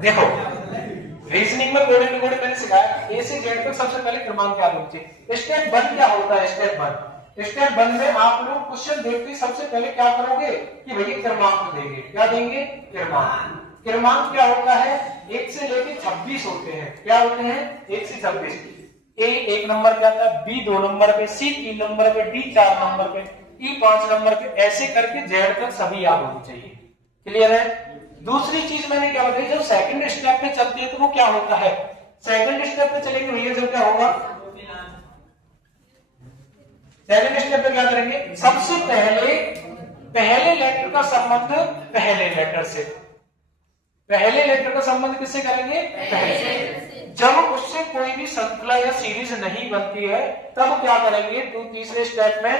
देखो रीजनिंग में coding decoding मैंने सिखाया ए से जेड तक सबसे पहले क्रमांक क्या होना चाहिए। स्टेप 1 क्या होता है? स्टेप 1 में आप लोग क्वेश्चन देखते सबसे पहले क्या करोगे कि भैया क्रमांक देंगे। क्या देंगे? क्रमांक। क्रमांक क्या होता है? 1 से लेके 26 होते हैं। क्या होते हैं? 1 से 26। ए 1 नंबर पे आता है, बी 2 नंबर पे, सी 3 नंबर पे, डी 4 नंबर पे, ई 5 नंबर पे, ऐसे करके जेड तक सभी याद होनी चाहिए। क्लियर है? दूसरी चीज मैंने क्या बताई, जब सेकंड स्टेप पे चलती है तो वो क्या होता है? सेकंड स्टेप पे चलेंगे भैया जब क्या होगा? सेकंड स्टेप पे क्या करेंगे? सबसे पहले लेटर का संबंध पहले लेटर से। पहले लेटर का संबंध किससे करेंगे? पहले। जब उससे कोई भी श्रृंखला या सीरीज नहीं बनती है तब क्या करेंगे? तो तीसरे स्टेप में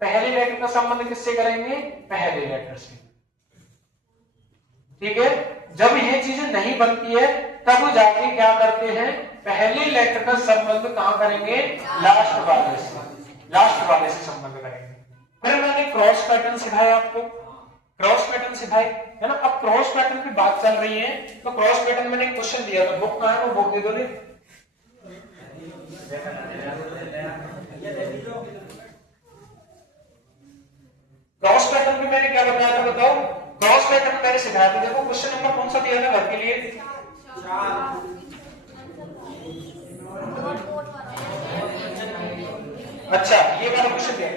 पहले लेटर का संबंध किससे करेंगे? पहले लेटर से। ठीक है? जब ये चीजें नहीं बनती है तब जाके क्या करते हैं? पहले लेटर का संबंध कहां करेंगे? लास्ट वाले से। लास्ट वाले से संबंध करेंगे। फिर मैंने क्रॉस पैटर्न सिखाया आपको, क्रॉस पैटर्न सिखाई है ना। अब क्रॉस पैटर्न की बात चल रही है तो क्रॉस पैटर्न मैंने क्वेश्चन दिया था, बुक कहां है? वो बुक दे दो रे। क्रॉस पैटर्न में मैंने क्या बताया था बताओ? क्रॉस पैटर्न मैंने सिखाया था। देखो क्वेश्चन नंबर कौन सा दिया था घर के लिए? 4। अच्छा ये वाला क्वेश्चन दिया,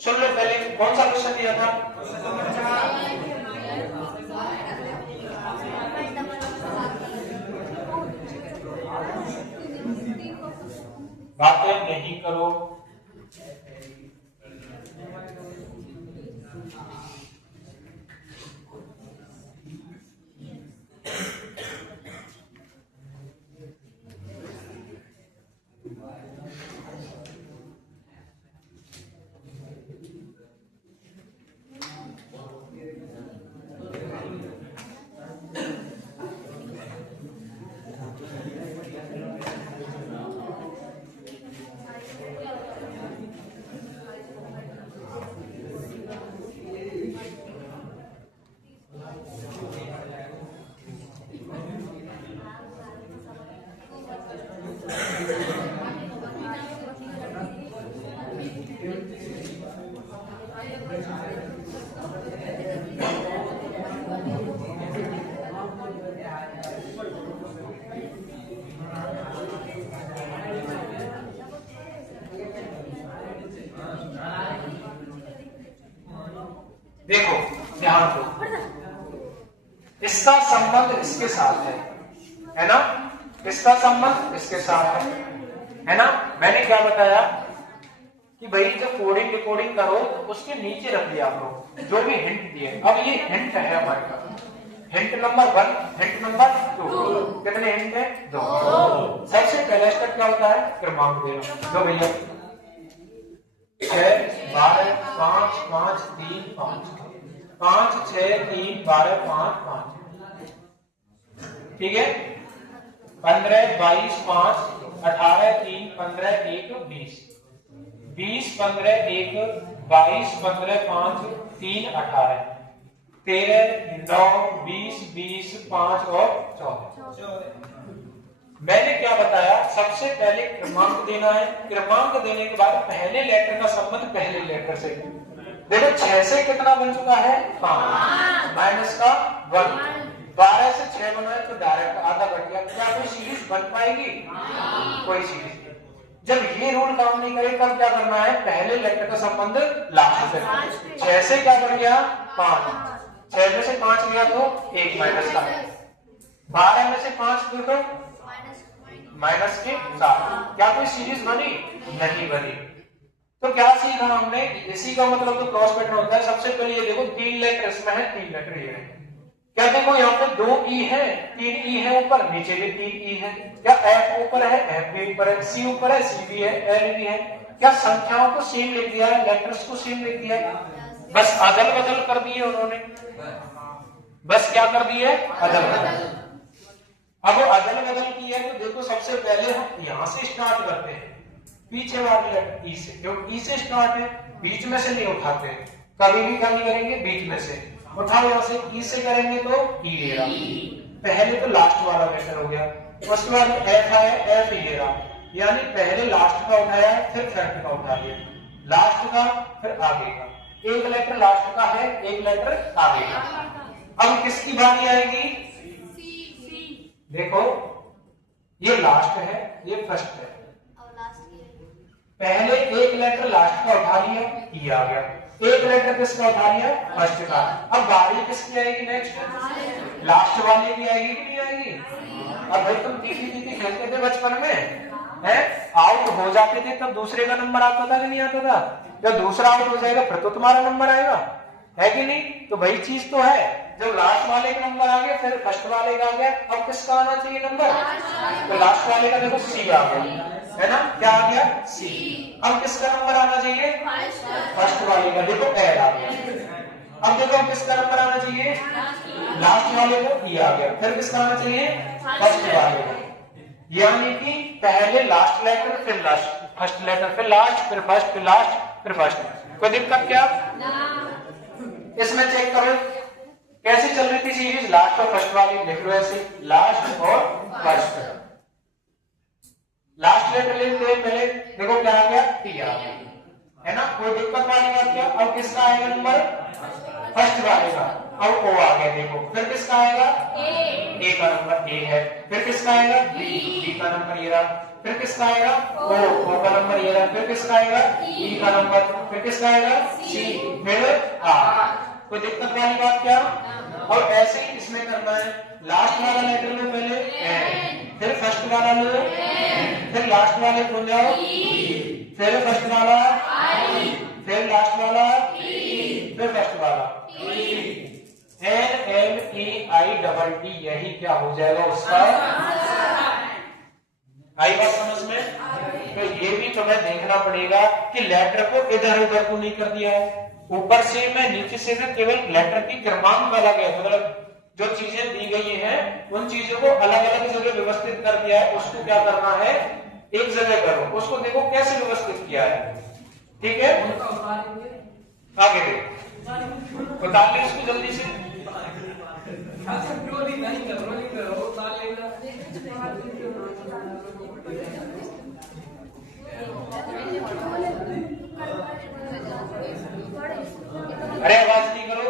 सुन लो पहले कौन सा क्वेश्चन दिया था? बातें नहीं करो। देखो ध्यान दो, इसका संबंध इसके साथ है ना? इसका संबंध इसके साथ है ना? मैंने क्या बताया कि भाई जब कोडिंग डिकोडिंग करो तो उसके नीचे रख दिया करो जो भी हिंट दिए। अब ये हिंट है हमारे पास, हिंट नंबर 1, हिंट नंबर 2। कितने हिंट है? 2। सबसे पहला स्टेप क्या होता है? क्रमांक देना। दो भैया 6 12 5 5 3 5 5 6 3 12 5 5। ठीक है? 15 22 5 18 3 15 1 20 20 15 1 22 15 5 3 18 13 9 20 20 5 और 14। मैंने क्या बताया? सबसे पहले क्रमांक देना है। क्रमांक देने के बाद पहले लेटर का संबंध पहले लेटर से। देखो 6 से कितना बन चुका है? 5 माइनस का 1। 12 से 6 बना है तो डायरेक्ट आधा बढ़ गया। क्या कोई सीरीज बन पाएगी? कोई सीरीज नहीं। जब ये रूल काम नहीं करे तब क्या करना है? पहले लेटर का संबंध लास्ट से। 6 से क्या बन गया? 5। 6 में से 5 गया तो 1 माइनस का। 12 में से 5 देखो माइनस के 7। क्या कोई सीरीज बनी? नहीं बनी। तो क्या सीखा हमने? इसी का मतलब तो क्रॉस पैटर्न होता है। सबसे पहले ये देखो 3 लेटर इसमें है, 3 लेटर ये है। क्या देखो यहाँ पे 2 ई है, 3 ई है ऊपर, नीचे भी 3 ई है। क्या एफ ऊपर है, एफ भी ऊपर है, सी ऊपर है, सी भी है, एल भी है। क्या संख्याओं को सेम लिख दिया है, लेटर्स को सेम लिख दिया है, बस अदल बदल कर दिए उन्होंने। बस क्या कर दिए? अदल बदल। अब अदल बदल किया है तो देखो सबसे पहले हम यहां से स्टार्ट करते हैं, पीछे वाले लेटर ई से, क्योंकि ई से स्टार्ट है, बीच में से नहीं उठाते। कभी भी क्या नहीं करेंगे? बीच में से उठाओ। यहां से ई से करेंगे तो ई लेगा, पहले तो लास्ट वाला लेटर हो गया, उसके बाद एफ आया, एफ ये रहा, यानी पहले लास्ट का उठाया फिर फ्रंट का उठा लिया, लास्ट का फिर आगे का, एक लेटर लास्ट का है एक लेटर आगे का। अब किसकी बारी आएगी? देखो ये लास्ट है ये फर्स्ट है, पहले एक लेटर लास्ट का उठा लिया ये आ गया, एक लेटर किसका उठा लिया? फर्स्ट का। अब बारी किसकी आएगी नेक्स्ट? लास्ट वाले की आएगी कि नहीं आएगी? अब भाई तुम तीखी तीखी खेलते थे बचपन में है, आउट हो जाते थे तब दूसरे का नंबर आता था कि नहीं आता था? जब दूसरा आउट हो जाएगा फिर तो तुम्हारा नंबर आएगा, है कि नहीं? तो वही चीज तो है, जब लास्ट वाले का नंबर आ गया फिर फर्स्ट वाले का आ गया, अब किसका आना चाहिए नंबर? तो लास्ट वाले का देखो सी आ गया, है ना? क्या आ गया? सी। अब किसका नंबर आना चाहिए? फर्स्ट वाले का, देखो एल आ गया। अब देखो किसका नंबर आना चाहिए? लास्ट वाले को ई आ गया, फिर किसका आना चाहिए? फर्स्ट वाले का। यानी कि पहले लास्ट लेटर फिर लास्ट फर्स्ट लेटर फिर लास्ट फिर फर्स्ट फिर लास्ट फिर फर्स्ट। कोई दिक्कत क्या? इसमें चेक करो कैसे चल रही थी सीरीज, लास्ट और फर्स्ट वाली लिख लो ऐसे, लास्ट और फर्स्ट। लास्ट लेटर लेते हैं पहले, देखो क्या आ गया? टी आ गया, है ना? कोई दिक्कत वाली बात क्या? अब किसका आएगा नंबर? फर्स्ट वाले का। अब ओ आ गया, देखो फिर किसका आएगा? ए का नंबर ए है, फिर किसका आएगा? बी का नंबर ये रहा, फिर किसका आएगा? ओ का नंबर ये रहा, फिर किसका आएगा? ई का नंबर, फिर किसका आएगा? सी, फिर आ। कोई दिक्कत वाली बात क्या? और ऐसे ही इसमें करना है, लास्ट वाला लेटर लो पहले एन, फिर फर्स्ट वाला लो, फिर लास्ट वाले को जाओ, फिर फर्स्ट वाला, फिर लास्ट वाला, फिर फर्स्ट वाला, N M E I double T, यही क्या हो जाएगा उसका? आई बात समझ में? तो ये भी तुम्हें देखना पड़ेगा कि लेटर को इधर उधर को नहीं कर दिया है, ऊपर से मैं नीचे से मैं केवल लेटर की क्रमांक अलग है, मतलब जो चीजें दी गई हैं उन चीजों को अलग अलग जगह व्यवस्थित कर दिया है, उसको क्या करना है? एक जगह करो, उसको देखो कैसे व्यवस्थित किया है, ठीक है? आगे देखो, उतार ले इसको जल्दी से। अरे आवाज नहीं करो।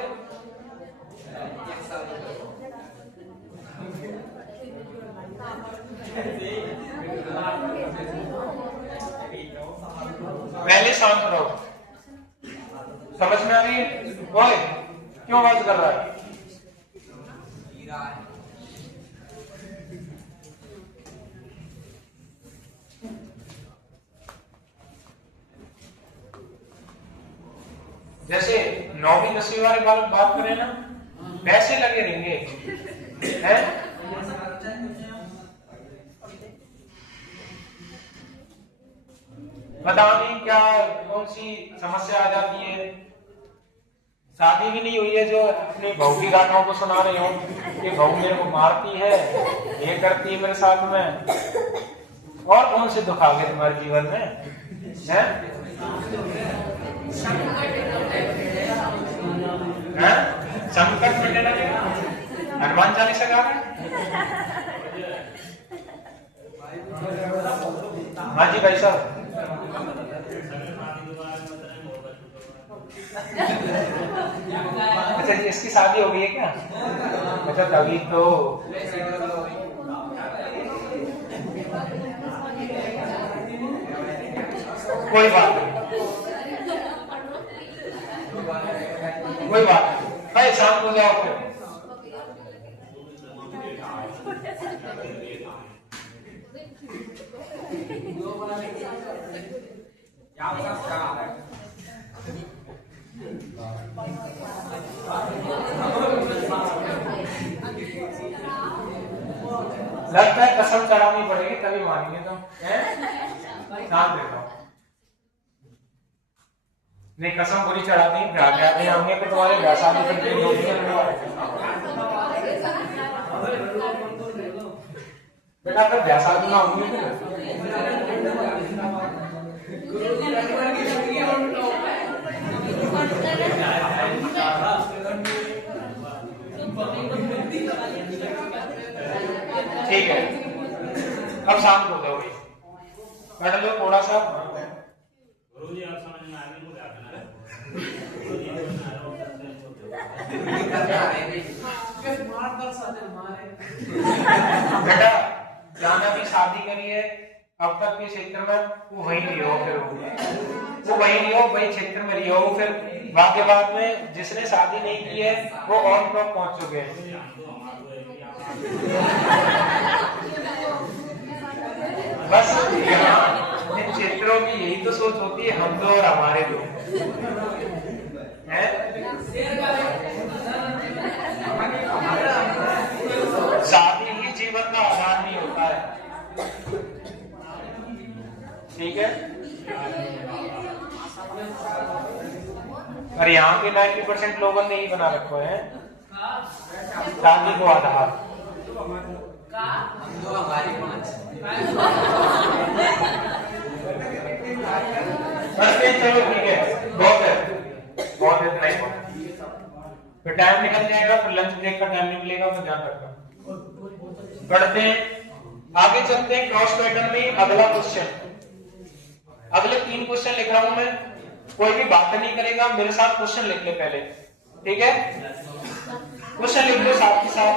पहले शांत रहो, समझ में आ रही है? ओए क्यों आवाज कर रहा है? जैसे 9वीं 10वीं वाले बात करें ना, पैसे लगे रहेंगे, हैं? पता नहीं क्या कौन सी समस्या आ जाती है, शादी भी नहीं हुई है जो अपनी बहू की गाथाओं को सुना रहे हो कि बहू मेरे को मारती है, ये करती है मेरे साथ में, और कौन से दुख आ गए तुम्हारे जीवन में, हैं? संकट मिलने लगे, हनुमान चालीसा गा रहे? हाँ जी भाई साहब। अच्छा जी, इसकी शादी हो गई है क्या? अच्छा तभी तो। कोई बात नहीं, कोई बात नहीं भाई, शांत हो जाओ फिर। लगता है कसम चढ़ानी पड़ेगी तभी मानेंगे तुम, शांत रहता हूं। नहीं कसम पूरी चढ़ाती है, आगे होंगे कि तुम्हारे वैसा भी बेटा, फिर वैसा भी ना होंगे ठीक है, अब शांत हो जाओगे, पढ़ लो थोड़ा सा। गुरुजी आप समझ में आ गई मुझे आपने बेटा जाना भी शादी करी है अब तक के क्षेत्र में, वो वही नहीं हो, फिर वो वही नहीं हो, वही क्षेत्र में रही हो, फिर भाग्यवाद में जिसने शादी नहीं की है वो ऑन टॉप पहुंच चुके हैं। बस यहाँ इन क्षेत्रों की यही तो सोच होती है, हम दो और हमारे दो हैं। शादी ही जीवन का आधार नहीं होता है, ठीक है। और यहाँ के 90% लोगों ने ही बना रखा है शादी को आधार। चलो ठीक है, बहुत है, बहुत इतना ही बहुत। फिर टाइम निकल जाएगा, फिर लंच ब्रेक का टाइम निकलेगा, फिर ध्यान रखना। पढ़ते हैं, आगे चलते हैं। क्रॉस पैटर्न में अगला क्वेश्चन, अगले 3 क्वेश्चन लिख रहा हूं मैं, कोई भी बात नहीं करेगा, मेरे साथ क्वेश्चन लिख ले पहले, ठीक है। क्वेश्चन लिख लो साथ ही साथ,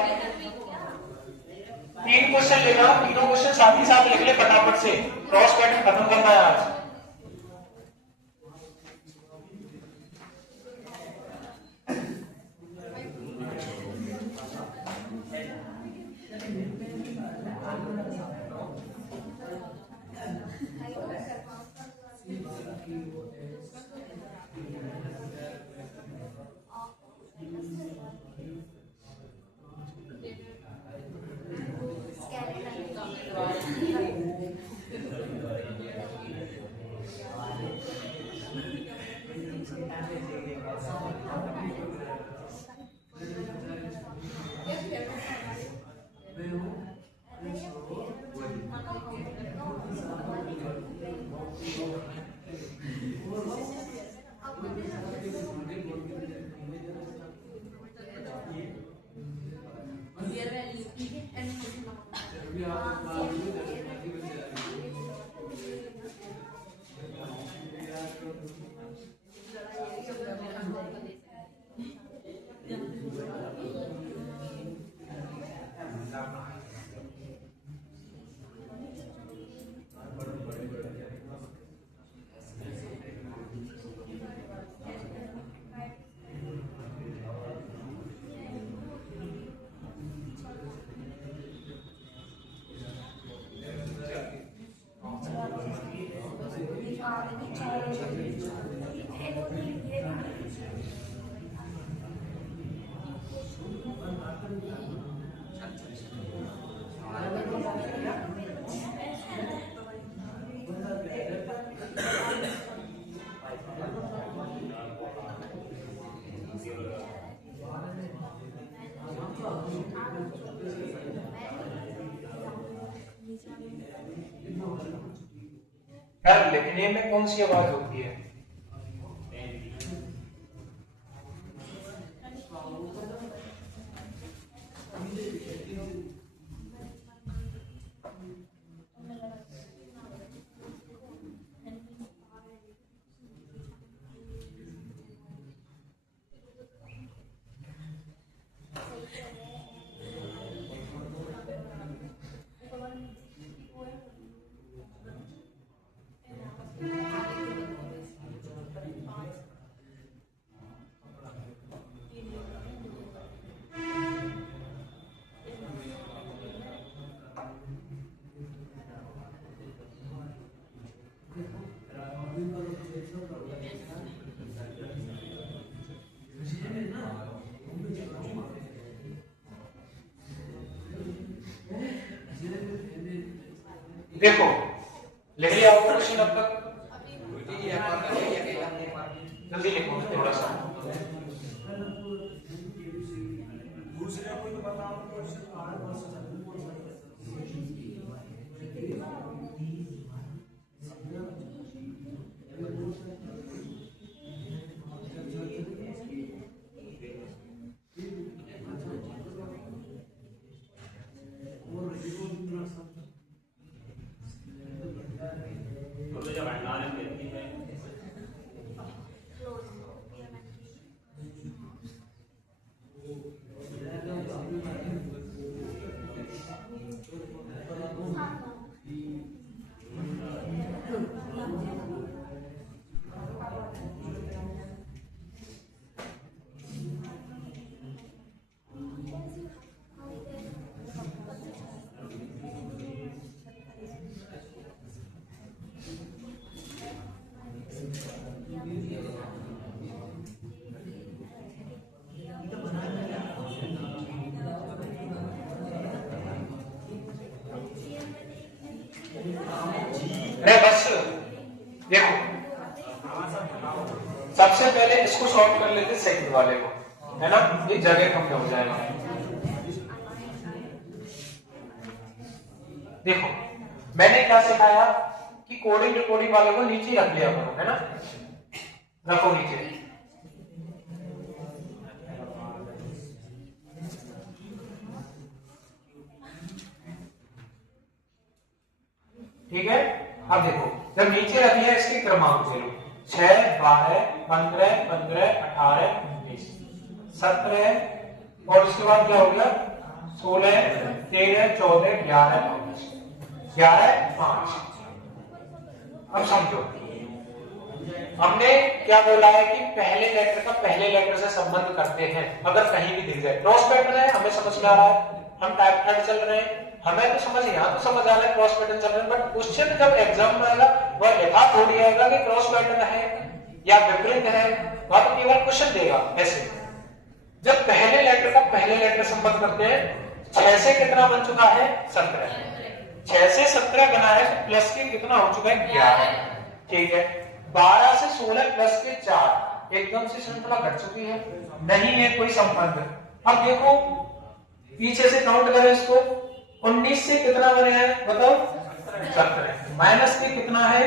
3 क्वेश्चन लिख रहा हूं, तीनों क्वेश्चन साथ ही साथ लिख ले फटाफट से, क्रॉस पैटर्न खत्म करना है आज। यार लिखने में कौन सी आवाज होती है? देखो लिख लिया होगा क्वेश्चन अब तक? जल्दी लिखो थोड़ा सा। दूसरे कोई तो बताओ क्वेश्चन इसको सॉल्व कर लेते सेकंड वाले को, है ना, ये जगह कम हो जाएगा। देखो मैंने क्या सिखाया कि कोडिंग रिकॉर्डिंग वाले को नीचे रख लिया करो, है ना, रखो नीचे। ठीक है, अब देखो जब नीचे रख लिया इसके क्रमांक ले लो, 6 12 15 15 18 19 17 और उसके बाद क्या हो गया 16 13 14 11 11 5। अब समझो हमने क्या बोला है कि पहले लेटर का पहले लेटर से संबंध करते हैं। अगर कहीं भी दिख जाए क्रॉस पैटर्न है, हमें समझ में आ रहा है, हम टाइप थर्ड चल रहे हैं, हमें तो समझ यहाँ तो समझ आ रहा है क्रॉस पैटर्न चल रहा है, बट क्वेश्चन जब एग्जाम में आएगा वह लिखा थोड़ी आएगा कि क्रॉस पैटर्न है या विपरीत है, वह तो केवल क्वेश्चन देगा। ऐसे जब पहले लेटर का पहले लेटर संबंध करते हैं, 6 से कितना बन चुका है 17, 6 से 17 बना है तो प्लस के कितना हो चुका है 11, ठीक है। 12 से 16 प्लस के 4, एकदम से श्रृंखला घट चुकी है, नहीं है कोई संबंध। अब देखो पीछे से काउंट करें इसको, 19 से कितना बने हैं बताओ 17, माइनस के कितना है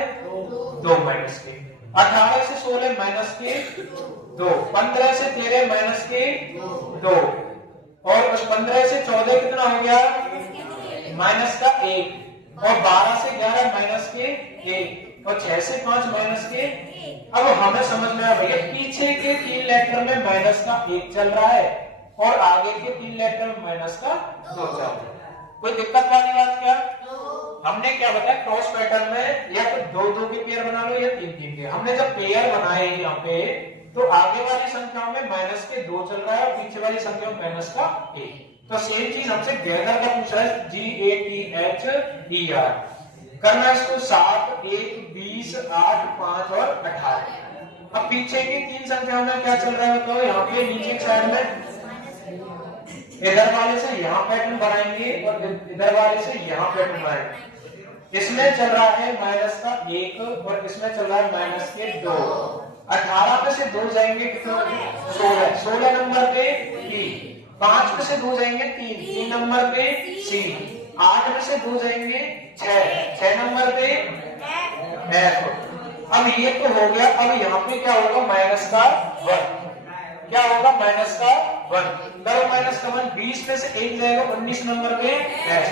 2 माइनस के, 18 से 16 माइनस के 2, 15 से 13 माइनस के 2 और उस 15 से 14 कितना हो गया माइनस का 1 और 12 से 11 माइनस के 1 और 6 से 5 माइनस के। अब हमें समझ में आ भैया पीछे के 3 लेटर में माइनस का 1 चल रहा है और आगे के 3 लेटर में माइनस का 2 चल रहा है। कोई दिक्कत वाली बात क्या? हमने क्या बताया क्रॉस पैटर्न में या तो 2-2 के पेयर बना लो या 3-3 के। हमने जब पेयर बनाए यहाँ पे तो आगे वाली संख्याओं में माइनस के 2 चल रहा है और पीछे वाली संख्या में माइनस का 1। तो सेम चीज हमसे गैदर का पूछा है GATHER करना इसको 7 1 20 8 5 और 18। अब पीछे की 3 संख्याओं में क्या चल रहा है बताओ। यहाँ पे नीचे साइड में इधर वाले से यहाँ पैटर्न बनाएंगे और इधर वाले से यहाँ पैटर्न बनाएंगे। इसमें चल रहा है माइनस का 1 और इसमें चल रहा है माइनस के 2। 18 में से 2 जाएंगे कितना 16, 16 नंबर पे 3, 5 में से 2 जाएंगे 3, 3 नंबर पे C, 8 में से 2 जाएंगे 6, 6 नंबर पे F। अब ये तो हो गया। अब यहाँ पे क्या होगा माइनस का 1, क्या होगा माइनस का 1 करो माइनस का 1। 20 में से 1 जाएगा 19 नंबर पे H,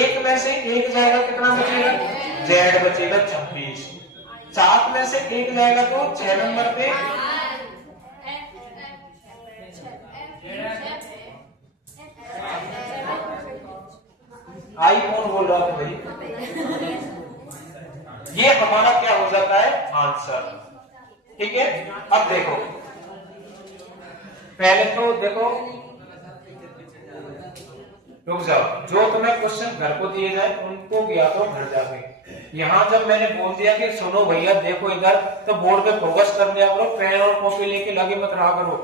1 में से 1 जाएगा कितना बचेगा Z बचेगा 26, 7 में से 1 जाएगा तो 6 नंबर पे आई कौन बोल रहा था भाई। ये हमारा क्या हो जाता है आंसर, ठीक है। अब देखो पहले तो देखो रुक जाओ, जो तुम्हें क्वेश्चन घर को दिए जाए उनको या तो घर जाके। यहाँ जब मैंने बोल दिया कि सुनो भैया देखो इधर, तो बोर्ड पे फोकस कर दिया करो, पेन और कॉपी लेके लगे मत रहा करो।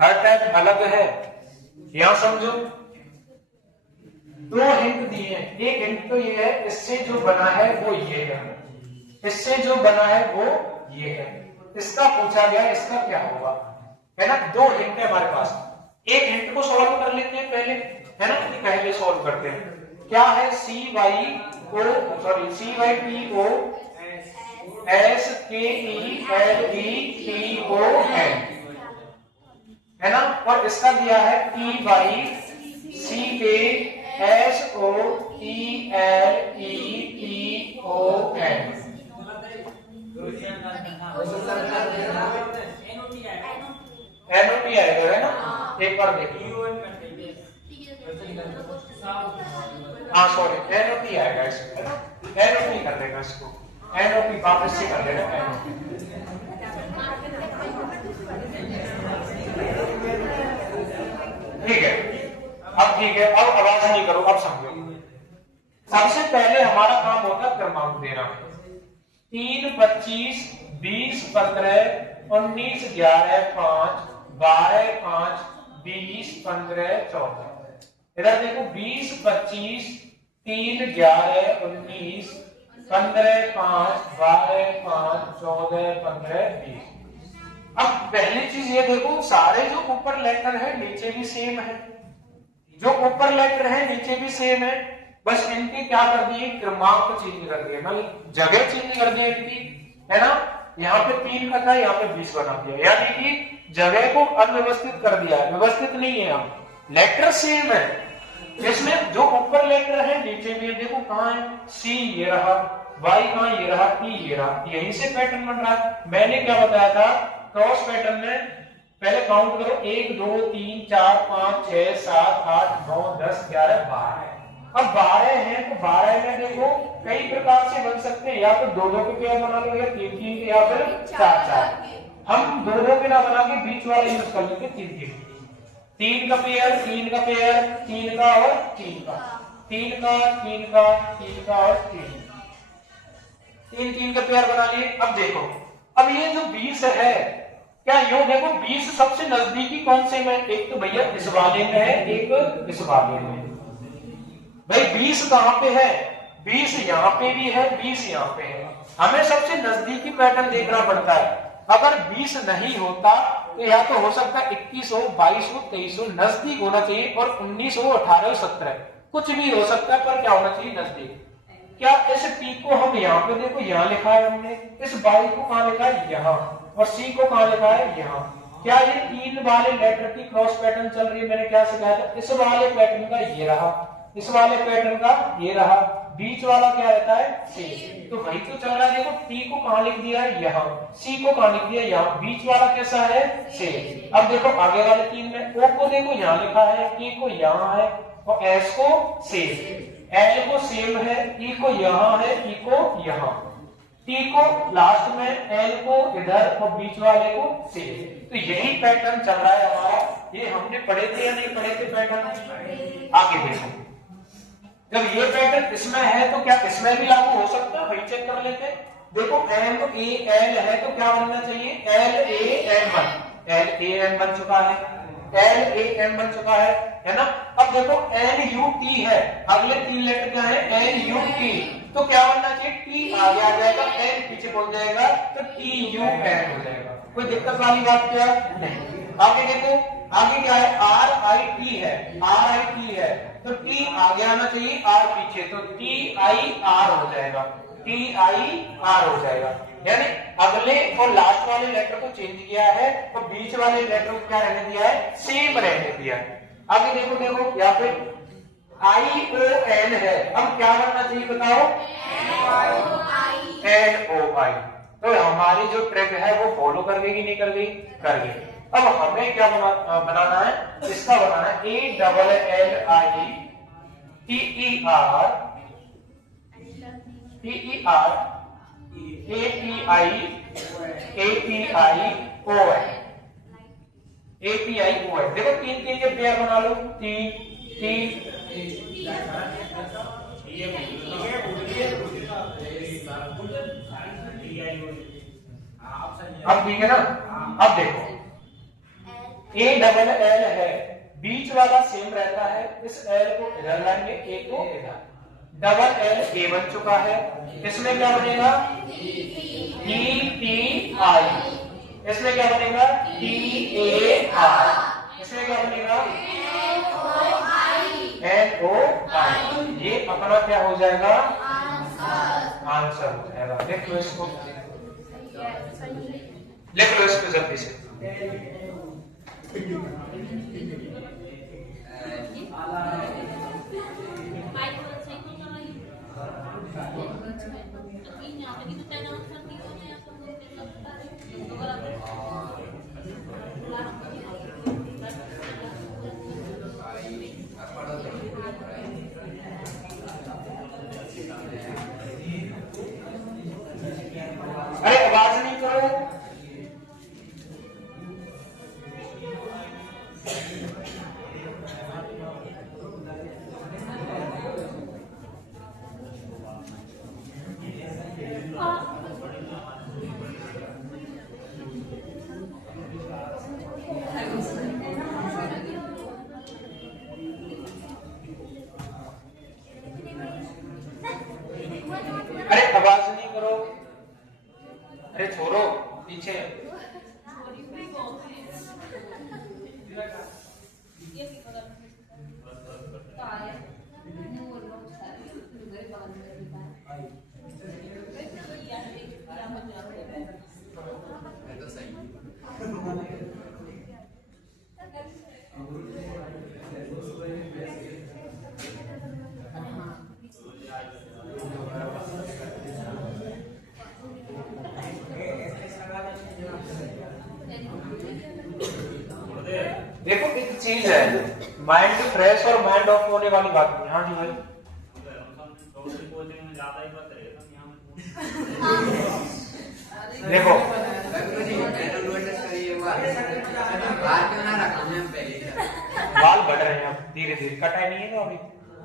हर टाइप अलग है। यहाँ समझो 2 हिंट दिए हैं। एक हिंट तो ये है इससे जो बना है वो ये है, इससे जो बना है वो ये है। इसका पूछा गया इसका क्या होगा, है ना। 2 हिंट है हमारे पास। एक हिंट को सॉल्व कर लेते हैं पहले, है ना। पहले सॉल्व करते हैं। क्या है CYOSKELETON, है ना। और इसका दिया है TYCKSOELETON। NOT आएगा, है ना। एक बार देखिए, हाँ सॉरी NOT आएगा इसमें, है ना। NOT कर देगा इसको, NOT वापस से कर देगा NOT। ठीक है, अब ठीक है, अब आवाज नहीं करो, अब समझो। सबसे पहले हमारा काम होता है क्रमांक देना। 3 25 20 15 19 11 5 12 5 20 15 14। इधर देखो 20 25 3 11 19 15 5 12 5 14 15 20। अब पहली चीज ये देखो, सारे जो ऊपर लेटर है नीचे भी सेम है, जो ऊपर लेटर है नीचे भी सेम है, बस इनके क्या कर दिए, क्रमांक चेंज कर दिए, मतलब जगह चेंज कर दी इनकी, है ना। यहाँ पे 3 का था, यहाँ पे 20 बना दिया, यानी कि जगह को अव्यवस्थित कर दिया है, व्यवस्थित नहीं है। हम लेटर सेम है, इसमें जो ऊपर लेटर है नीचे भी, देखो कहाँ है, सी ये रहा, वाई कहाँ ये रहा, टी ये रहा, यहीं से पैटर्न बन रहा है। मैंने क्या बताया था, क्रॉस पैटर्न में पहले काउंट करो, 1 2 3 4 5 6 7 8 9 10 11 12। अब 12 हैं तो 12 में देखो कई प्रकार से बन सकते हैं, या तो 2 के पेयर बना लो, या 3 के, या फिर 4 के। हम 2 के ना बना के बीच वाला यूज कर लेंगे 3 के। 3 का पेयर, 3 का पेयर, 3 का और 3 का, 3 का 3 का 3 का और 3 का पेयर बना लिए। अब देखो, अब ये जो 20 है, क्या यूं देखो 20 सबसे नजदीकी कौन से में, एक तो भैया इस वाले में है, एक इस वाले में। भाई 20 कहां पे है, 20 यहाँ पे भी है, 20 यहाँ पे है, हमें सबसे नजदीकी पैटर्न देखना पड़ता है। अगर 20 नहीं होता तो या तो हो सकता है 21 हो, 22 हो, 23 हो, नजदीक होना चाहिए, और 19 हो, 18 हो, 17 कुछ भी हो सकता है, पर क्या होना चाहिए, नजदीक। क्या इस टी को हम यहाँ पे देखो, यहाँ लिखा है हमने, इस बाई को कहाँ लिखा है, यहाँ, और सी को कहाँ लिखा है, यहाँ। क्या ये 3 वाले लेटर की क्रॉस पैटर्न चल रही है, मैंने क्या सिखाया था, इस वाले पैटर्न का ये रहा, इस वाले पैटर्न का ये रहा, बीच वाला क्या रहता है, सी। तो वही तो चल रहा है, देखो टी को कहाँ लिख दिया है, यहाँ, सी को कहाँ लिख दिया, यहाँ, बीच वाला कैसा है, सी। अब देखो आगे वाले 3 में, ओ को देखो यहाँ लिखा है, के को यहाँ है, और एस को सेम, एल को सेम है, ई को यहाँ है, ई को यहाँ, टी को लास्ट में, एल को इधर, और बीच वाले को सेम। तो यही पैटर्न चल रहा है हमारा। ये हमने पढ़े थे या नहीं पढ़े थे पैटर्न? आगे देखो, जब ये पैटर्न इसमें है तो क्या इसमें भी लागू हो सकता है, वही चेक कर लेते। देखो एम ए एल है तो क्या बनना चाहिए, L A M one, L A M बन चुका है, एल ए एम बन चुका है ना। अब देखो एन यू टी है, अगले 3 लेटर क्या है, एन यू टी, तो क्या बनना चाहिए, टी आगे आ जाएगा, एन पीछे बोल जाएगा, तो टी यू एन हो जाएगा। कोई दिक्कत वाली बात क्या नहीं। आगे देखो, आगे क्या है, आर आई टी है, आर आई टी है, तो टी आगे आना चाहिए, आर पीछे, तो टी आई आर हो जाएगा, टी आई आर हो जाएगा। यानी अगले और लास्ट वाले लेटर को चेंज किया है, और बीच वाले लेटर को क्या रहने दिया है, सेम रहने दिया है। आगे देखो, देखो यहाँ पे आई ओ एन है, अब क्या बनना चाहिए बताओ, एन ओ आई। तो हमारी जो ट्रिक है वो फॉलो कर गई कि नहीं कर गई, कर गई। अब हमें क्या बनाना है, इसका बनाना है A double L I T E R A P I O N, A P I O N. देखो 3 के पेयर बना लो, 3 अब ठीक है ना। अब देखो ए डबल एल है, बीच वाला सेम रहता है, इस एल को इधर लाएंगे, ए को इधर, डबल एल ए बन चुका है, इसमें क्या बनेगा, ई टी आई, इसमें क्या बनेगा, टी ए आर, इसमें क्या बनेगा, एन ओ आई। ये अपना क्या हो जाएगा, आंसर हो जाएगा। लिख लो इसको, लिख लो इसको जल्दी से। अरे आवाज नहीं करो। चीज है, माइंड फ्रेश और माइंड ऑफ होने वाली बात नहीं। हाँ जी भाई, कोचिंग में ज्यादा ही पता है यहाँ देखो बाल बढ़ रहे हैं अब धीरे धीरे, कटाई नहीं है ना अभी,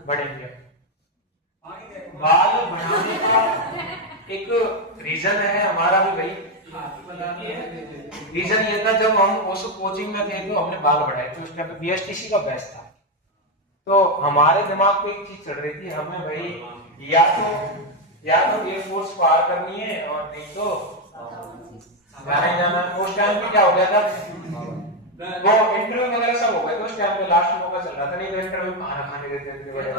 बढ़ेंगे। बाल बढ़ाने का एक रीजन है हमारा भी भाई, रीजन ये था जब हम उस कोचिंग में थे तो हमने बाल बढ़ाए थे, उस टाइम पे बीएसटीसी का बैच था, तो हमारे दिमाग पे एक चीज चल रही थी, हमें भाई या तो एयरफोर्स पार करनी है और नहीं तो जाना ही जाना। उस टाइम पे क्या हो गया था, वो इंटरव्यू वगैरह सब हो गए तो उस टाइम पे लास्ट मौका चल रहा था, नहीं तो इंटरव्यू खाना खाने देते थे बड़े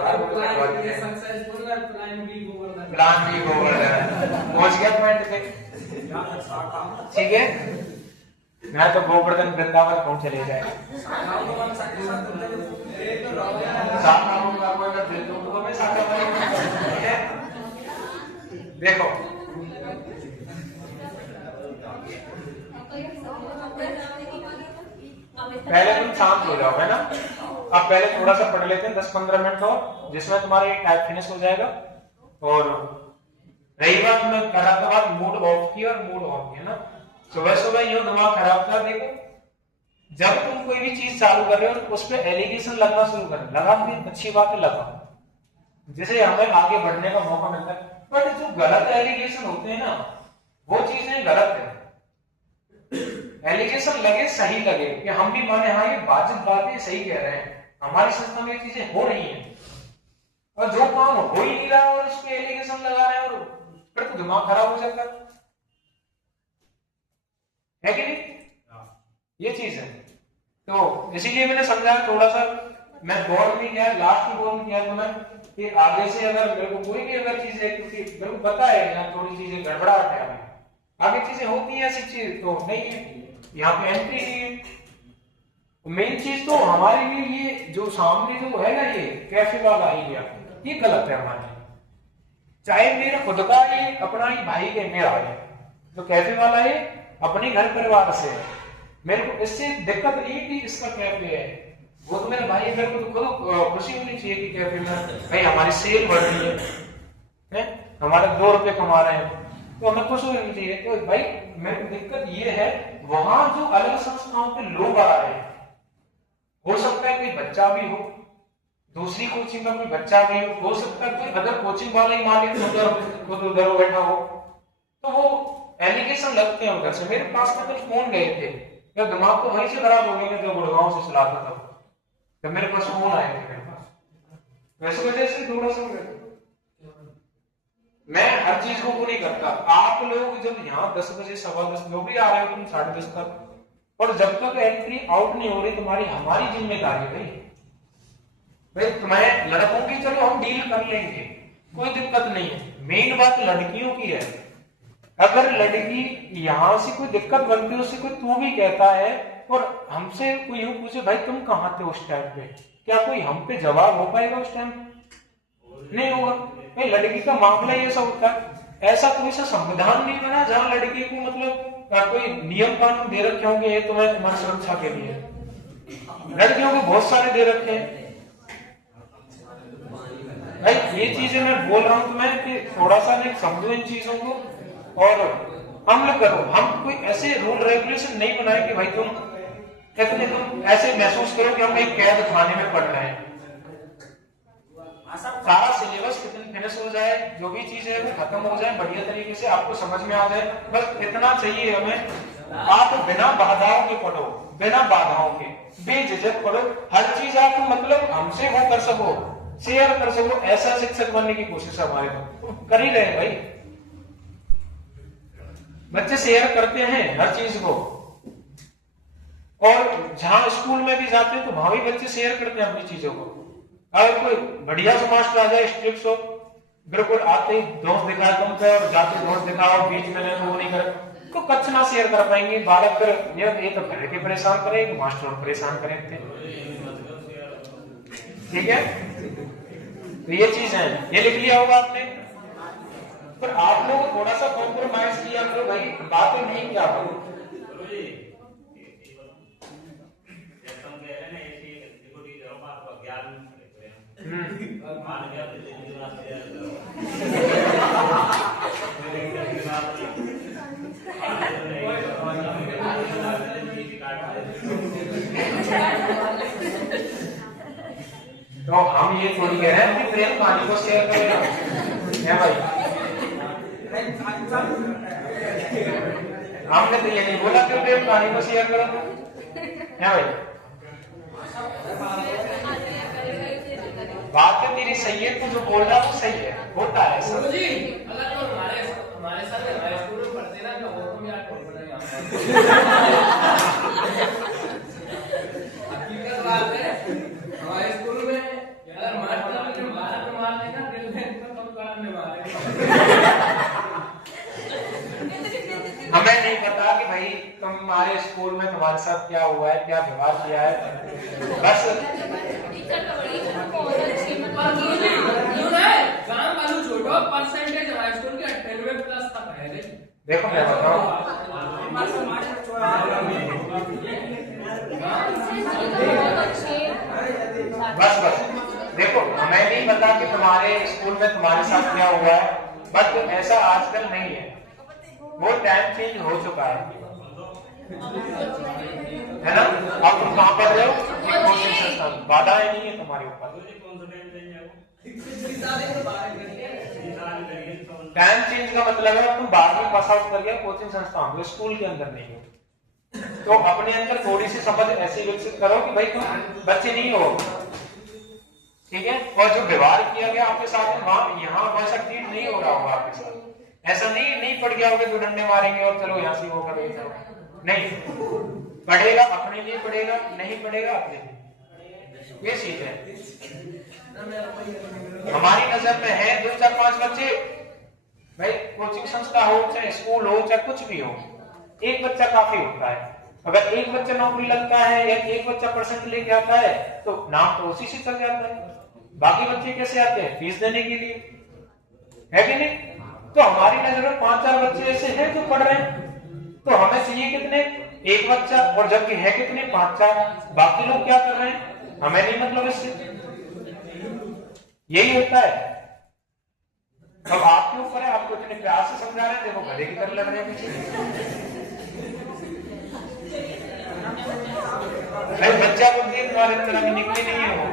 प्लान भी गोवर्धन पहुंच गया पॉइंट पे, ठीक है। मैं तो गोवर्धन वृंदावन पहुंच चले जाए देखो पहले तुम शांत हो जाओ है ना, अब पहले थोड़ा सा पढ़ लेते हैं 10-15 मिनट और, जिसमें तुम्हारा ये टाइप फिनिश हो जाएगा। और रही बात में खराब के बाद मूड ऑफ की और मूड ऑन की है ना, सुबह सुबह यूं दिमाग खराब था। देखो जब तुम कोई भी चीज चालू कर रहे हो उस पर एलिगेशन लगना शुरू करें, लगा भी अच्छी बात है, लगा जैसे हमें आगे बढ़ने का मौका मिलता है, बट जो गलत एलिगेशन होते हैं ना वो चीजें गलत है। एलिगेशन लगे सही लगे कि हम भी माने हाँ ये वाजिब बात है, सही कह रहे हैं, हमारी संस्था में ये चीजें हो रही हैं, और जो काम हो ही नहीं रहा और उस पर एलिगेशन लगा रहे हैं और फिर तो दिमाग खराब हो जाता है कि नहीं, ये चीज है। तो इसीलिए मैंने समझाया थोड़ा सा, मैं बोर्ड में किया, लास्ट में बोर्ड में किया तो मैं कि आगे से अगर मेरे को कोई भी अगर चीज है, क्योंकि मेरे को पता है ना थोड़ी चीजें गड़बड़ाहट है, आगे चीजें होती है ऐसी चीज तो नहीं है, यहाँ पे एंट्री नहीं है। मेन चीज तो हमारे लिए ये जो सामने जो है ना ये कैफे वाला एरिया, ये गलत है हमारे लिए। चाहे मेरा खुद का ये अपना ही भाई के मेरा है, तो कैफे वाला है अपने घर परिवार से, मेरे को इससे दिक्कत नहीं कि इसका कैफे है, वो तो मेरा भाई है, मेरे को तो खुद खुशी होनी चाहिए कि कैफे में भाई हमारी सेल बढ़ रही है, हमारे 2 रुपए कमा रहे हैं तो हमें खुश होनी चाहिए। तो भाई मेरे को दिक्कत ये है वहां जो अलग संस्थाओं के लोग आ रहे हैं, हो सकता है कोई बच्चा भी हो, दूसरी कोचिंग का कोई बच्चा भी हो सकता है कोई अदर कोचिंग वाला ही मालिक उधर बैठा हो, तो वो एलिगेशन लगते हैं उधर से। मेरे पास में कुछ फोन गए थे, मेरा दिमाग तो वहीं से खराब हो गया जो गुड़गांव से चलाता था, तो मेरे पास फोन आए थे मेरे पास, वैसे वजह से थोड़ा सा मैं हर चीज को नहीं करता। आप लोग जब यहाँ 10 बजे 10:15 जो भी आ रहे हो तुम 10:30 तक, और जब तक एंट्री आउट नहीं हो रही तुम्हारी हमारी जिम्मेदारी है भाई तुम्हें लड़कों की चलो हम डील कर लेंगे, कोई दिक्कत नहीं है, मेन बात लड़कियों की है। अगर लड़की यहाँ से कोई दिक्कत बनती है, उससे कोई तू भी कहता है और हमसे कोई यूं पूछे भाई तुम कहाँ थे उस टाइम पे, क्या कोई हम पे जवाब हो पाएगा उस टाइम? नहीं होगा। लड़की का मामला ये सब होता है, ऐसा कोई सा संविधान नहीं बना जहां लड़की को मतलब कोई नियम कानून दे रखे होंगे ये तुम्हें तुम्हारी सुरक्षा के लिए, लड़कियों को बहुत सारे दे रखे हैं भाई। ये चीजें मैं बोल रहा हूं तुम्हें कि थोड़ा सा नहीं समझो इन चीजों को और अमल करो। हम कोई ऐसे रूल रेगुलेशन नहीं बनाए कि भाई तुम कहते तुम ऐसे महसूस करो कि हम एक कैद खाने में पड़ रहे हैं। सारा सिलेबस फिनिश हो जाए, जो भी चीज है वो खत्म हो जाए बढ़िया तरीके से, आपको समझ में आ जाए, बस इतना चाहिए हमें। आप बिना बाधाओं के पढ़ो, बिना बाधाओं के बेझिझक पढ़ो, हर चीज आप मतलब हमसे वो कर सको, शेयर कर सको, ऐसा शिक्षक बनने की कोशिश हमारे को कर ही रहे भाई। बच्चे शेयर करते हैं हर चीज को, और जहां स्कूल में भी जाते हैं तो वहां भी बच्चे शेयर करते हैं अपनी चीजों को। अगर कोई बढ़िया सा मास्टर आ जाए स्ट्रिक्ट हो, बिल्कुल आते ही दोस्त दिखाए तुम पे और जाते दोस्त दिखाओ, बीच में नहीं वो नहीं करे तो कच्छ ना शेयर कर पाएंगे बालक। फिर ये तो घर के परेशान करेंगे, मास्टर परेशान करेंगे, ठीक है। तो ये चीज है, ये लिख लिया होगा आपने। पर आप लोग थोड़ा सा कॉम्प्रोमाइज किया करो भाई, बातें नहीं किया करो। मान गया तो हम ये थोड़ी कह रहे हैं कि प्रेम कहानी को शेयर करेगा है भाई। हमने तो ये नहीं बोला कि प्रेम कहानी को शेयर करो है भाई। बात तो तेरी सही है, तू जो बोल रहा है वो सही है, होता है ऐसा। जी अगर तो हमारे साथ हाई स्कूल में पढ़ते ना तो वो यार कौन पढ़ेगा। हकीकत बात है हमारे स्कूल में अगर मास्टर ने मारा तो मार देगा, दिल में तो कम करने मारेगा। हमें नहीं पता कि भाई तुम्हारे स्कूल में तुम्हारे साथ क्या हुआ है, क्या व्यवहार किया है, बस काम वालों छोड़ो, परसेंटेज हमारे स्कूल के 98+ तक है। देखो मैं बताऊं, बस देखो हमें नहीं पता कि तुम्हारे स्कूल में तुम्हारे साथ क्या हुआ है, बट ऐसा आजकल नहीं है, वो टाइम चेंज हो चुका है ना। अब तुम कहाँ पढ़ रहे हो, बाधाएं नहीं है तुम्हारे ऊपर। टाइम चेंज का मतलब है तुम 12वीं पास आउट कर गया कोचिंग संस्थान में, स्कूल के अंदर नहीं हो, तो अपने अंदर थोड़ी सी समझ ऐसी विकसित करो कि भाई तुम बच्चे नहीं हो, ठीक है। और जो व्यवहार किया गया आपके साथ में वहां यहाँ वैसा ट्रीट नहीं हो रहा होगा आपके साथ, ऐसा नहीं पड़ गया होगा 2 डंडे मारेंगे और चलो यहाँ से वो करो, नहीं पढ़ेगा अपने लिए, पढ़ेगा नहीं पढ़ेगा अपने लिए, ये चीज है। हमारी नजर में है 2, 4, 5 बच्चे, भाई कोचिंग संस्था हो चाहे स्कूल हो चाहे कुछ भी हो, एक बच्चा काफी होता है। अगर एक बच्चा नौकरी लगता है या एक बच्चा परसेंट लेके आता है तो नाम तो उसी से चल जाता है, बाकी बच्चे कैसे आते हैं, फीस देने के लिए, है कि नहीं। तो हमारी नजर में 5-4 बच्चे ऐसे हैं जो पढ़ रहे हैं, तो हमें चाहिए कितने, एक बच्चा, और जबकि है कितने 5-4, बाकी लोग क्या कर रहे हैं हमें नहीं मतलब इससे, यही होता है। अब आपके ऊपर है, आपको इतने प्यार से समझा रहे हैं, देखो गधे की तरह लग रहे हैं पीछे। बच्चा को दिए तुम्हारे तरह में निकले नहीं है वो।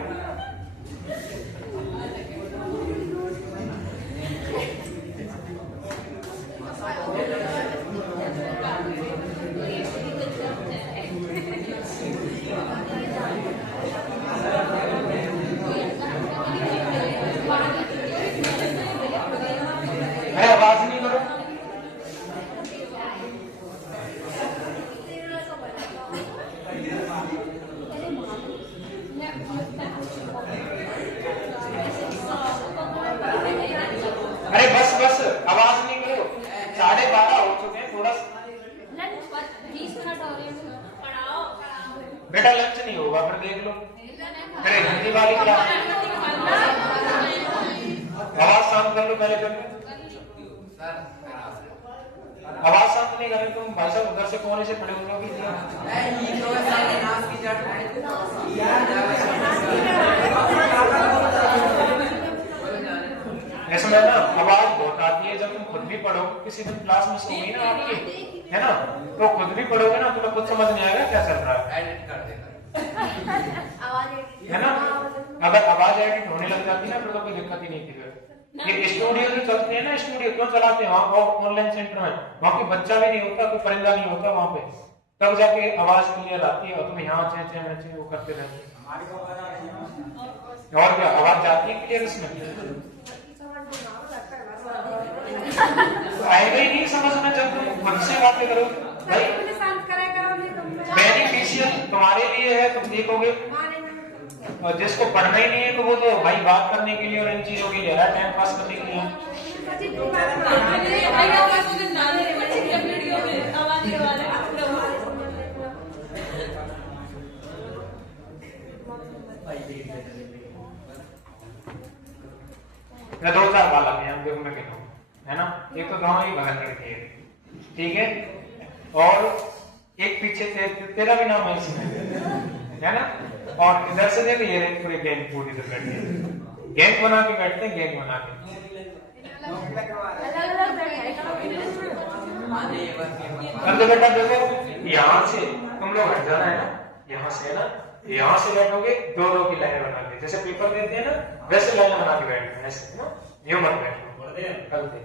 आवाज नहीं करो, अरे बस आवाज नहीं करो, 12:30 हो चुके हैं, थोड़ा 20 मिनट हो रहे हैं, पढ़ाओ बेटा लंच नहीं होगा, फिर देख लो, अरे हिंदी वाली क्लास, आवाज शांत कर लो पहले, फिर आवाज शांत नहीं करें तुम भाई साहब, उधर से कोने से खड़े हो जाओगे। ऐसे में ना आवाज बहुत आती है, जब तुम खुद भी पढ़ो, किसी दिन क्लास में होगी ना आपकी, है ना, तो खुद भी पढ़ोगे ना, तुम्हें खुद समझ नहीं आएगा क्या चल रहा है, है ना। अगर आवाज एडिट होने लग जाती है ना, फिर तो कोई दिक्कत ही नहीं थी। ये स्टूडियो जो चलते हैं ना, स्टूडियो क्यों चलाते हैं वहाँ ऑनलाइन सेंटर में, वहाँ कोई बच्चा भी नहीं होता, कोई परिंदा नहीं होता वहाँ पे, तब जाके आवाज क्लियर आती है, और तुम यहाँ चे वो करते रहते, और क्या आवाज जाती है क्लियर इसमें, आएगा ही नहीं समझ में जब तुम खुद से बातें करो भाई। बेनिफिशियल तुम्हारे लिए है, तुम देखोगे, और जिसको पढ़ना ही नहीं है तो वो तो भाई बात करने के लिए और इन चीजों के लिए रहा, टाइम पास करने के लिए। मैं 2-4 बालक हैं, देखो मैं कहता हूँ, है ना, एक तो दोनों ही बगल लड़के हैं, ठीक है, और एक पीछे तेरा भी नाम है इसमें, है ना। और इधर से देखो ये पूरी गेंद पूरी इधर बैठी है, गेंद बना के बैठते हैं, गेंद बना के। अब बेटा देखो यहाँ से तुम लोग हट जाना है ना, यहाँ से ना, यहाँ से बैठोगे, दो दो की लाइन बना के, जैसे पेपर देते हैं ना वैसे लाइन बना के बैठना है, ऐसे ना, यूं मत बैठो। कल दे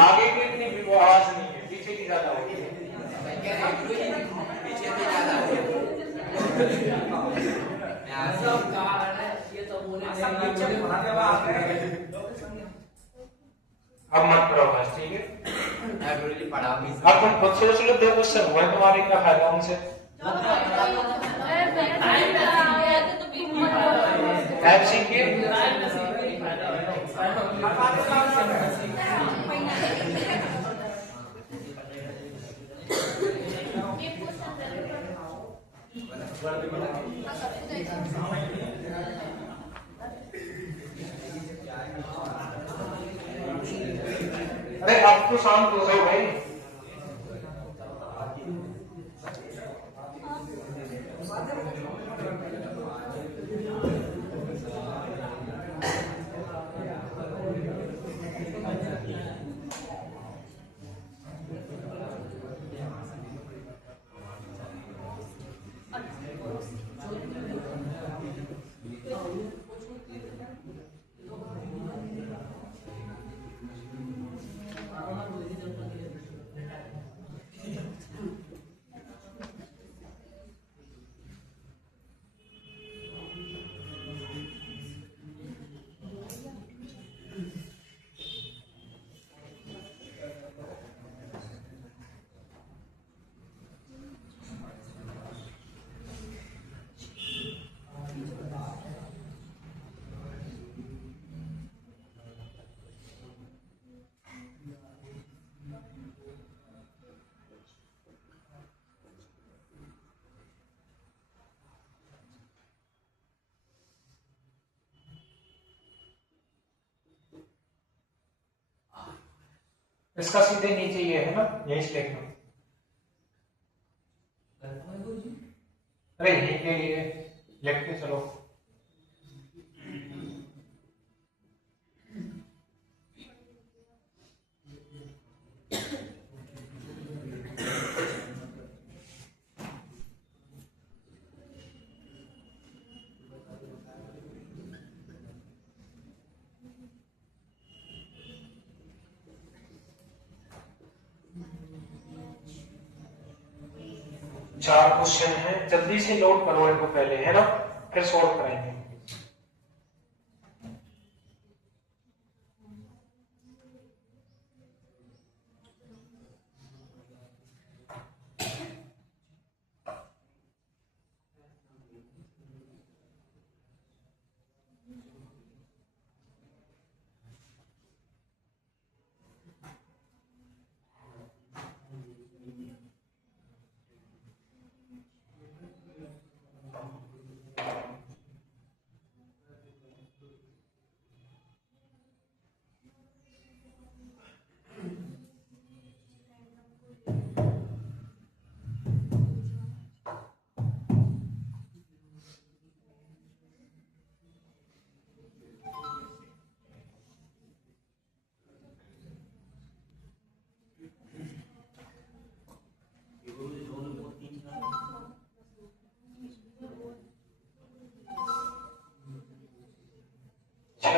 आगे की इतनी आवाज नहीं है, पीछे की ज्यादा होगी। अब मत करो बस, ठीक है। अब तुम खुद सोच लो, दो क्वेश्चन हुए तुम्हारे, क्या फायदा उनसे। टाइप सीखिए। अरे अब तो शांत हो जाओ भाई। इसका सीधे नीचे ये है ना, यही स्टेक में। अरे यही के ये लिख के चलो। चार क्वेश्चन है, जल्दी से नोट करो इनको पहले, है ना, फिर सॉल्व कराएंगे।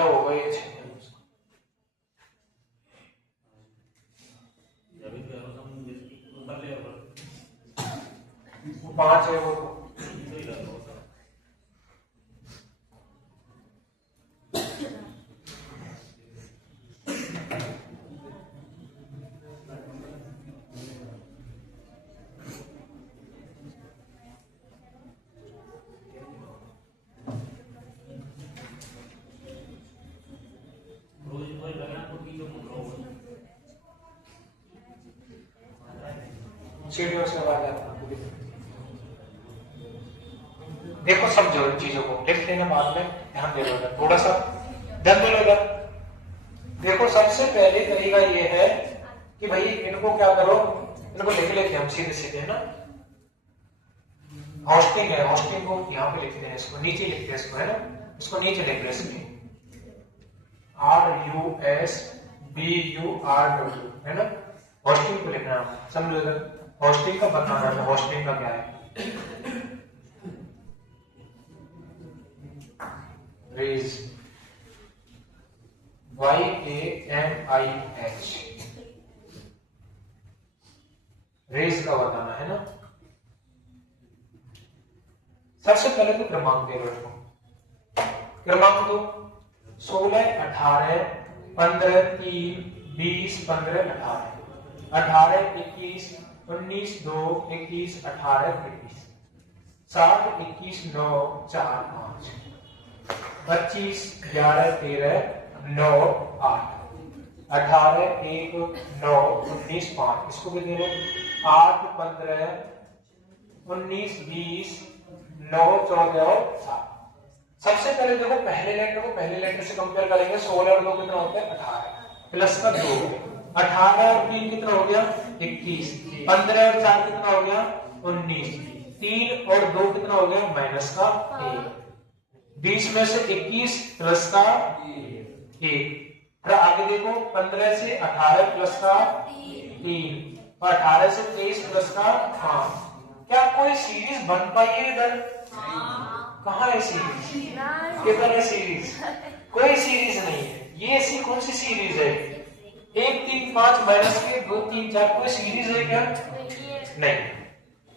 हो गई पांच है वो। सीढ़ियों से आवाज आता है। देखो समझो इन चीजों को, लिख लेना बाद में, ध्यान दे लो थोड़ा सा, ध्यान दे लो। देखो सबसे पहले तरीका ये है कि भाई इनको क्या करो, इनको लिख लेते हम सीधे सीधे, है ना। होस्टिंग है, होस्टिंग को यहाँ पे लिखते हैं, इसको नीचे लिखते हैं, इसको है ना, इसको नीचे लिख रहे हैं, RUSBURW है ना, होस्टिंग को लिखना है, समझो इधर होस्टिंग का बताना है, होस्टिंग का क्या है, रेज YAMIH, रेज का बताना है ना। सबसे पहले तो क्रमांक दे रहे हो, क्रमांक दो 16, 18, 15, 3, 20, 15, 18, 21, 19, 2, 21, 18, 21, 7, 21, 9, 4, 5, 25, 11, 13, 9, 8, 18, 1, 9, 19, 5, इसको भी दे रहे 8, 15, 19, 20, 9, 14 और 7। सबसे पहले देखो पहले लेटर से कंपेयर करेंगे, 16 और 2 कितना होता है 18, प्लस का 2, 18 और 3 कितना हो गया 21, 15 और 4 कितना हो गया 19, 3 और 2 कितना हो गया माइनस का 1, 20 में से 21 प्लस का 1, फिर आगे देखो 15 से 18 प्लस का 3 और 18 से 23 प्लस का 5। क्या कोई सीरीज बन पाई है इधर? कहाँ है सीरीज? किधर है सीरीज? कोई सीरीज नहीं है। ये ऐसी कौन सी सीरीज है? 1 3 5 माइनस के 2 3 4, कोई सीरीज है क्या? नहीं।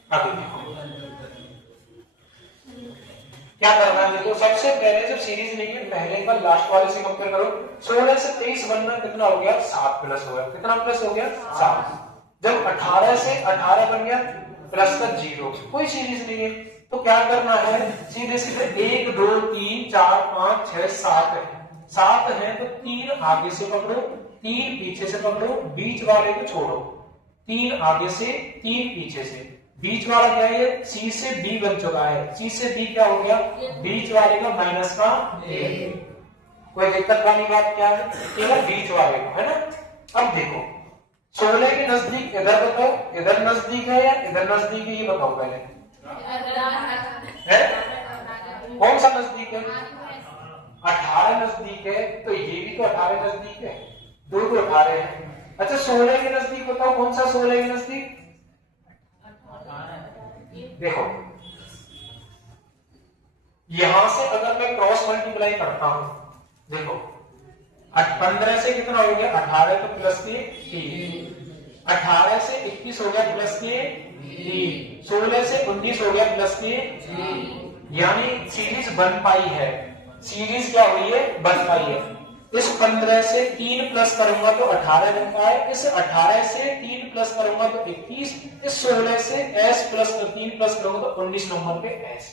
आगे देखो क्या करना है, देखो सबसे पहले जब सीरीज नहीं है पहले का लास्ट वाले से कंपेयर करो। 16 से 23 बनना कितना हो गया 7 प्लस हो गया, कितना प्लस हो गया 7। जब 18 से 18 बन गया प्लस का 0, कोई सीरीज नहीं है। तो क्या करना है, सीधे सीधे 1 2 3 4 5 6 7 है, 7 है तो 3 आगे से पकड़ो, 3 पीछे से पकड़ो, बीच वाले को छोड़ो, 3 आगे से 3 पीछे से, बीच वाला क्या है C से B बन चुका है, C से B क्या हो गया बीच वाले का माइनस का 1। कोई दिक्कत वाली बात क्या है, केवल बीच वाले को है ना। अब देखो 16 के नजदीक इधर बताओ, इधर नजदीक है या इधर नजदीक है, ये बताओ पहले है? कौन सा नजदीक है? 18 नजदीक है, तो ये भी तो 18 नजदीक है, 2 तो 18 है। अच्छा 16 के नजदीक बताओ, कौन सा 16 के नजदीक? देखो यहां से अगर मैं क्रॉस मल्टीप्लाई करता हूं, देखो 15 से कितना हो गया 18 तो प्लस के 3, 18 से 21 हो गया प्लस के 3, 16 से 19 हो गया प्लस के 3, यानी सीरीज बन पाई है। सीरीज क्या हुई है? बन पाई है। इस 15 से 3 प्लस करूंगा तो 18 बनता है, इस 18 से 3 प्लस करूंगा तो 21, इस 16 से s प्लस 3 प्लस करूंगा तो 19 नंबर पे s।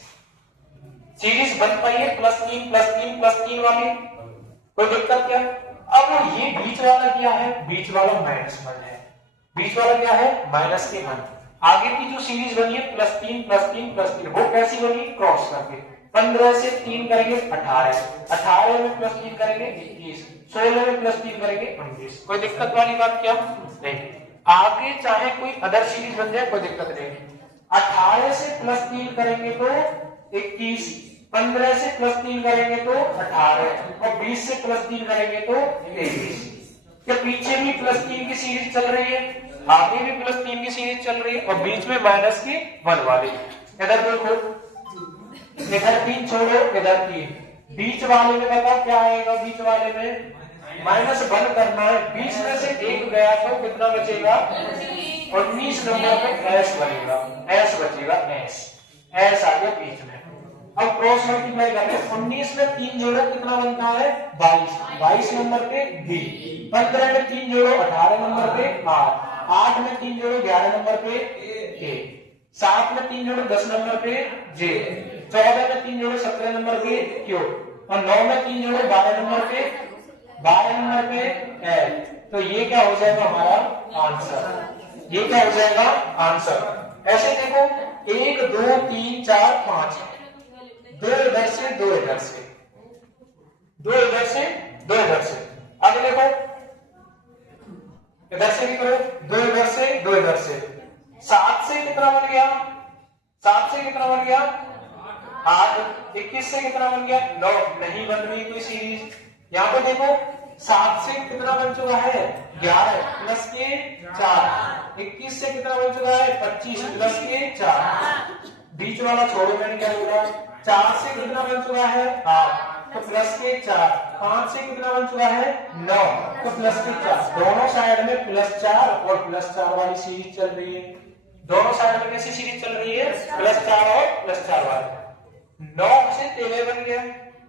सीरीज बन पाई है +3 +3 +3 वाली, कोई दिक्कत क्या? अब ये बीच वाला क्या है? बीच वाला -1 है, बीच वाला क्या है -1। आगे की जो सीरीज बनी है +3 +3 +3, वो कैसी बनी? क्रॉस करके 15 से 3 करेंगे 18, 18 में +3 करेंगे 21, 16 में +3 करेंगे 19। कोई दिक्कत वाली बात क्या? नहीं। आगे चाहे कोई अदर सीरीज बन जाए कोई दिक्कत नहीं। 18 से +3 करेंगे तो 21, 15 से +3 करेंगे तो 18 और 20 से +3 करेंगे तो 23। क्या पीछे भी +3 की सीरीज चल रही है, आगे भी +3 की सीरीज चल रही है और बीच में -1 वाली। इधर देखो, इधर 3 छोड़ो, इधर 3, बीच वाले में बताओ क्या आएगा? बीच वाले में -1 करना है, 20 में से 1 गया तो कितना बचेगा 19 नंबर पे s बनेगा, s बचेगा, s आ गया बीच में। अब क्रॉस मल्टीप्लाई करते हैं, 19 में 3 जोड़ो कितना बनता है 22, 22 नंबर पे b, 15 में 3 जोड़ो 18 नंबर पे r, 8 में 3 जोड़ो 11 नंबर पे k, 7 में 3 जोड़ो 10 नंबर पे j, 14 में 3 जोड़ो 17 नंबर पे q और 9 में 3 जोड़ो 12 नंबर पे l। तो ये क्या हो जाएगा हमारा आंसर, ये क्या हो जाएगा आंसर। ऐसे देखो 1 2 3 4 5, 2 इधर से 2 इधर से, 2 इधर से 2 इधर से। आगे देखो इधर से भी करो, 2 इधर से 2 इधर से। 7 से कितना बन गया 7 से कितना बन गया 8, 21 से कितना बन गया 9, नहीं बन रही कोई सीरीज। यहाँ पे देखो 7 से कितना बन चुका है 11 प्लस के 4, 21 से कितना बन चुका है 25 प्लस के 4, बीच वाला छोड़ो, मैंने क्या बोला 4 से कितना बन चुका है 8 तो प्लस के 4, 5 से कितना बन चुका है 9 तो प्लस के 4, दोनों साइड में +4 और +4 वाली सीरीज चल रही है। दोनों साइड में कैसी सीरीज चल रही है +4 और +4 वाली। 9 से 13 बन गया,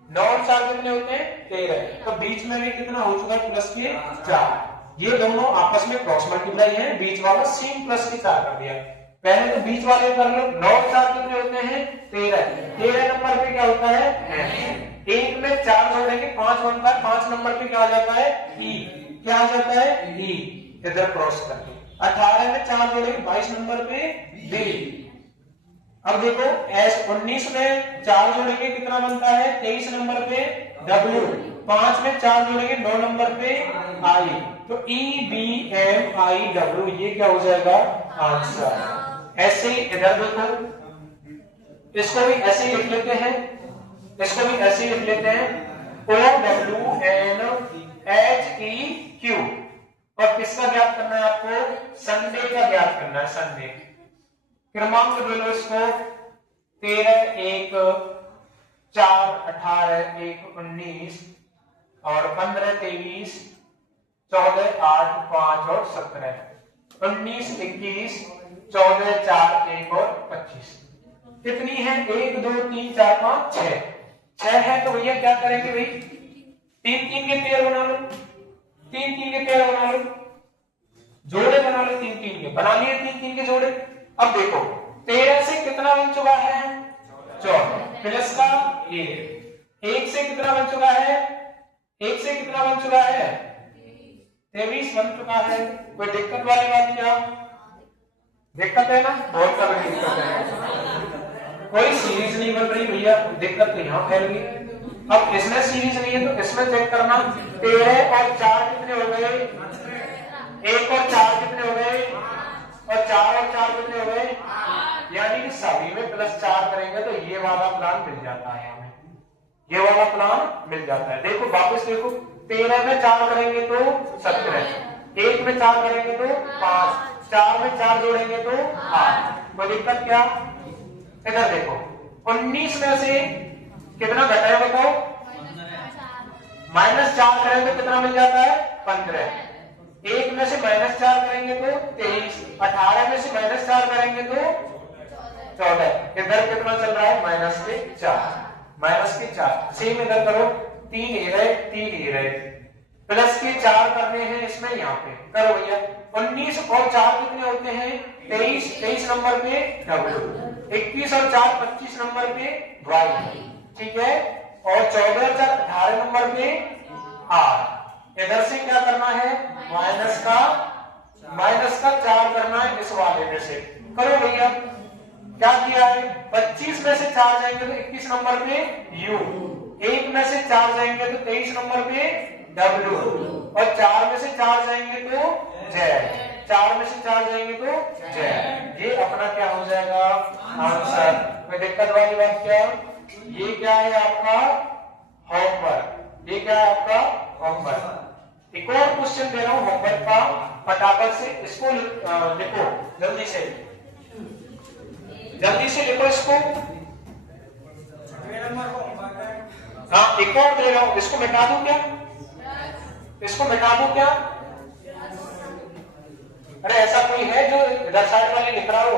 9 और 4 कितने होते हैं 13, तो बीच में भी कितना हो चुका है प्लस के 4। ये दोनों आपस में क्रॉस मल्टीप्लाई है, बीच वाला सेम प्लस के 4 कर दिया। पहले तो बीच वाले कर लो, 9 और 4 कितने होते हैं 13, 13 नंबर पे क्या होता है एक में 4 जोड़ेंगे 5 बनता है, 5 नंबर पे क्या आ जाता है ई, क्या आ जाता है ई, इधर क्रॉस करके 18 में 4 जोड़ेंगे 22 नंबर पे बी। अब देखो एस 19 में 4 जोड़ेंगे कितना बनता है 23 नंबर पे डब्ल्यू, 5 में 4 जोड़ेंगे 9 नंबर पे आई, तो E B M I W ये क्या हो जाएगा आंसर। ऐसे ही इधर देखो, इसको भी ऐसे ही लिख लेते हैं, इसको भी ऐसे ही लिख लेते हैं O W N H E Q. और किसका ज्ञात करना है आपको संडे का ज्ञात करना है, संडे। क्रमांक ले लो इसको 13 1 4 18 1 19 और 15 23 14 8 5 और 17 19 21 14 4 1 और 25 कितनी है 1 2 3 4 5 6 है। तो भैया क्या करेंगे भाई 3 3 के पेयर बना लो, 3 3 के पेयर बना लो, जोड़े बना लो, 3 3 के बना लिए 3 3 के जोड़े। अब देखो 13 से कितना बन चुका है 14 प्लस का 1 से कितना बन चुका है 1 से कितना बन चुका है 23 बन चुका है। कोई दिक्कत वाली बात क्या दिक्कत है ना, बहुत सारी दिक्कत है, कोई सीरीज नहीं बन रही भैया, दिक्कत तो यहाँ फैल गई। अब इसमें सीरीज नहीं है तो इसमें चेक करना 13 और 4 कितने हो गए 1 और 4 कितने हो गए और 4 और 4 कितने हो गए, यानी कि सभी में +4 करेंगे तो ये वाला प्लान मिल जाता है हमें, ये वाला प्लान मिल जाता है। देखो वापस देखो 13 में 4 करेंगे तो 17, 1 में 4 करेंगे तो 5, 4 में 4 जोड़ेंगे तो 8, कोई दिक्कत क्या। इधर देखो 19 में से कितना घटा है बताओ -4 करेंगे तो कितना मिल जाता है 15, 1 में से -4 करेंगे तो 23, 18 में से -4 करेंगे तो 14, इधर कितना चल रहा है -4, सेम इधर करो 3 ही रहे प्लस के 4 करने हैं इसमें, यहाँ पे करो भैया 19 और 4 कितने होते हैं 23 नंबर पे डब्ल्यू, 21 और 4 25 नंबर पे वाई, ठीक है, और 14 और 4 18 नंबर पे आर। इधर से क्या करना है माइनस का 4 करना है इस वाले में से, करो भैया क्या किया है 25 में से 4 जाएंगे तो 21 नंबर पे यू, 1 में से 4 जाएंगे तो 23 नंबर पे डब्ल्यू, और 4 में से 4 जाएंगे तो जेड, 4 में से 4 जाएंगे तो जेड। ये अपना क्या हो जाएगा आंसर। कोई दिक्कत वाली बात क्या, ये क्या है आपका होमवर्क, ये क्या है आपका होमवर्क। एक और क्वेश्चन दे रहा हूं होमवर्क का, फटाफट से इसको लिखो, जल्दी से लिखो इसको। हाँ एक और दे रहा हूं, इसको मिटा दूं क्या, इसको मिटा दूं क्या। अरे ऐसा कोई है जो इधर साइड वाले लिख रहा हो,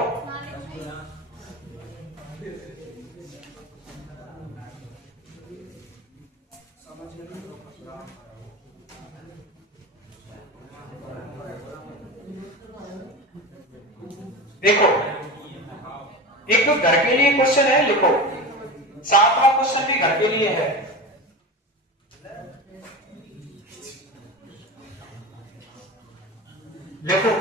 देखो एक तो घर के लिए क्वेश्चन है, लिखो 7वां क्वेश्चन भी घर के लिए है। देखो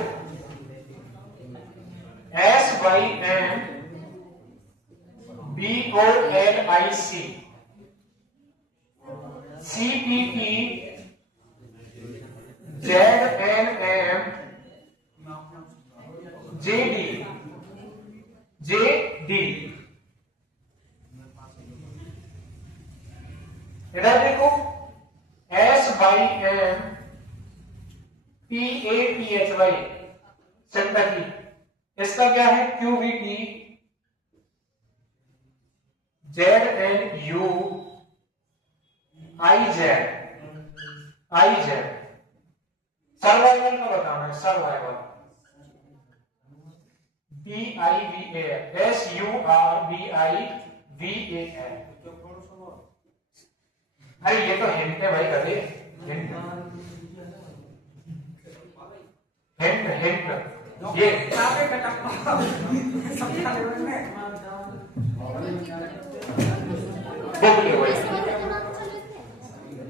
SYM BOLIC CPP ZNM JD JBI D. इधर देखो S by M P A P H Y sympathy, इसका क्या है Q V T Z N U I Z. Survival का बताना है, survival B I V A S U R B I V A N. अरे ये तो hint है भाई, कभी हिंट हिंट हिंट ये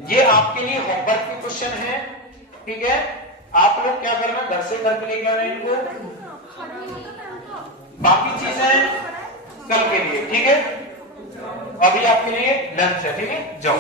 ये आपके लिए होमवर्क के क्वेश्चन है, ठीक है। आप लोग क्या करना, घर से करके लेके आना इनको, बाकी चीजें कल के लिए, ठीक है। अभी आपके लिए लंच है, ठीक है, जाओ।